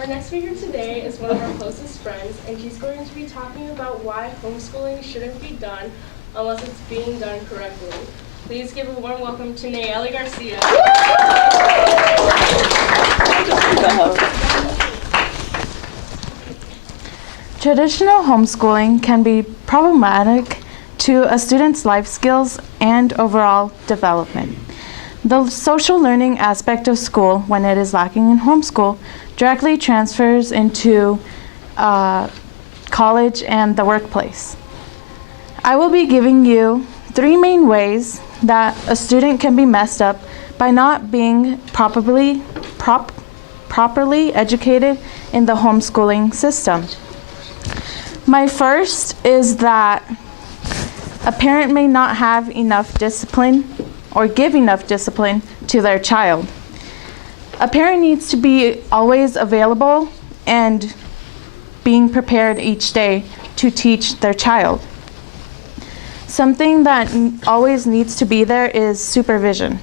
Our next speaker today is one of our closest friends, and she's going to be talking about why homeschooling shouldn't be done unless it's being done correctly. Please give a warm welcome to Nayelli Garcia. Traditional homeschooling can be problematic to a student's life skills and overall development. The social learning aspect of school, when it is lacking in homeschool, directly transfers into college and the workplace. I will be giving you 3 main ways that a student can be messed up by not being properly educated in the homeschooling system. My first is that a parent may not have enough discipline or give enough discipline to their child. A parent needs to be always available and being prepared each day to teach their child. Something that always needs to be there is supervision.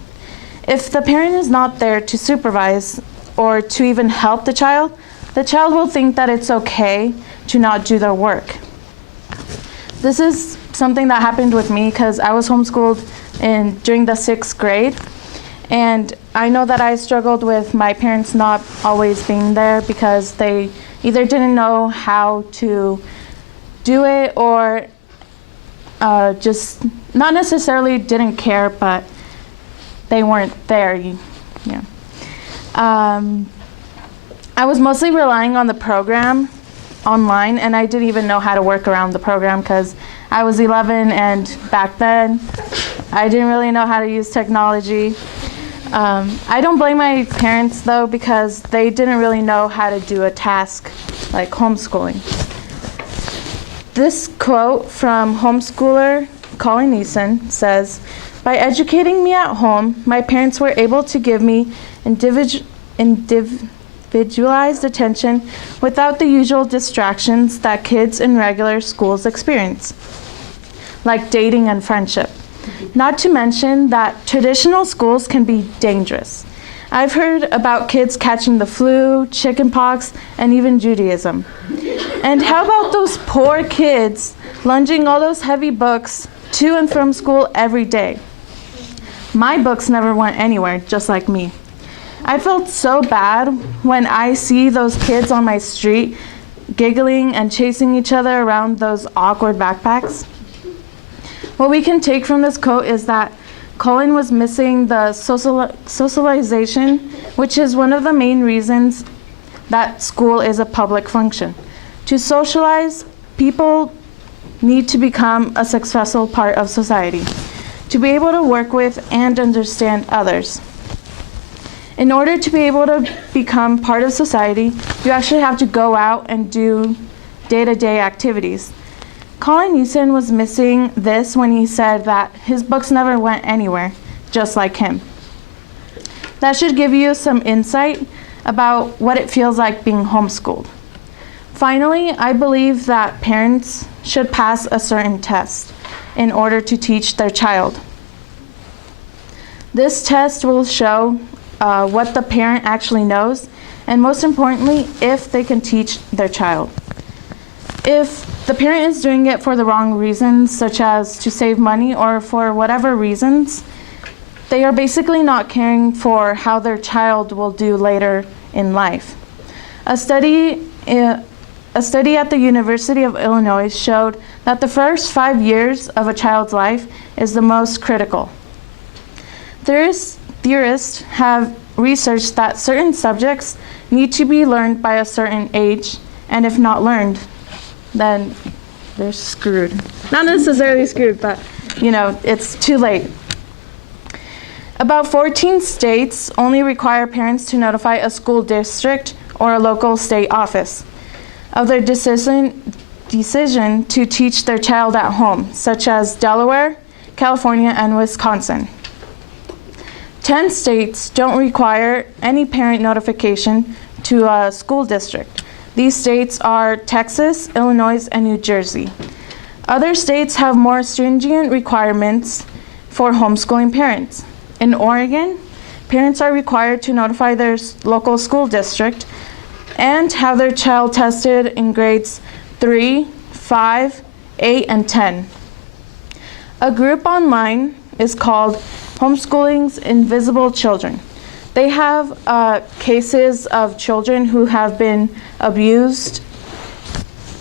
If the parent is not there to supervise or to even help the child will think that it's okay to not do their work. This is something that happened with me because I was homeschooled during the 6th grade, and I know that I struggled with my parents not always being there because they either didn't know how to do it or just not necessarily didn't care, but they weren't there. I was mostly relying on the program online, and I didn't even know how to work around the program because I was 11, and back then I didn't really know how to use technology. I don't blame my parents though, because they didn't really know how to do a task like homeschooling. This quote from homeschooler Colin Neeson says, "By educating me at home, my parents were able to give me individualized attention without the usual distractions that kids in regular schools experience, like dating and friendship. Not to mention that traditional schools can be dangerous. I've heard about kids catching the flu, chickenpox, and even Judaism. And how about those poor kids lunging all those heavy books to and from school every day? My books never went anywhere, just like me. I felt so bad when I see those kids on my street giggling and chasing each other around those awkward backpacks." What we can take from this quote is that Colin was missing the socialization, which is one of the main reasons that school is a public function. To socialize, people need to become a successful part of society, to be able to work with and understand others. In order to be able to become part of society, you actually have to go out and do day-to-day activities. Colin Neeson was missing this when he said that his books never went anywhere, just like him. That should give you some insight about what it feels like being homeschooled. Finally, I believe that parents should pass a certain test in order to teach their child. This test will show what the parent actually knows, and most importantly, if they can teach their child. If the parent is doing it for the wrong reasons, such as to save money or for whatever reasons, they are basically not caring for how their child will do later in life. A study at the University of Illinois showed that the first 5 years of a child's life is the most critical. Theorists have researched that certain subjects need to be learned by a certain age, and if not learned, then they're screwed. Not necessarily screwed, but it's too late. About 14 states only require parents to notify a school district or a local state office of their decision to teach their child at home, such as Delaware, California, and Wisconsin. 10 states don't require any parent notification to a school district. These states are Texas, Illinois, and New Jersey. Other states have more stringent requirements for homeschooling parents. In Oregon, parents are required to notify their local school district and have their child tested in grades 3, 5, 8, and 10. A group online is called Homeschooling's Invisible Children. They have cases of children who have been abused,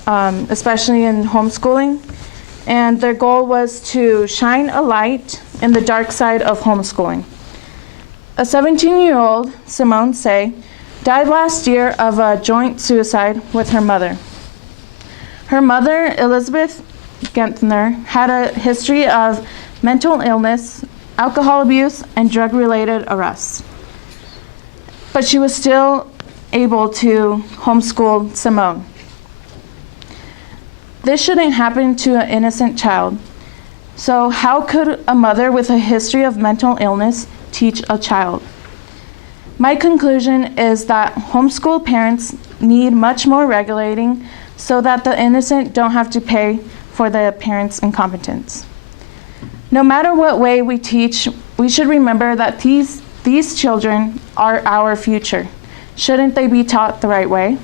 especially in homeschooling, and their goal was to shine a light in the dark side of homeschooling. A 17-year-old, Simone Say, died last year of a joint suicide with her mother. Her mother, Elizabeth Gentner, had a history of mental illness, alcohol abuse, and drug-related arrests. But she was still able to homeschool Simone. This shouldn't happen to an innocent child. So how could a mother with a history of mental illness teach a child? My conclusion is that homeschool parents need much more regulating so that the innocent don't have to pay for the parents' incompetence. No matter what way we teach, we should remember that these children are our future. Shouldn't they be taught the right way?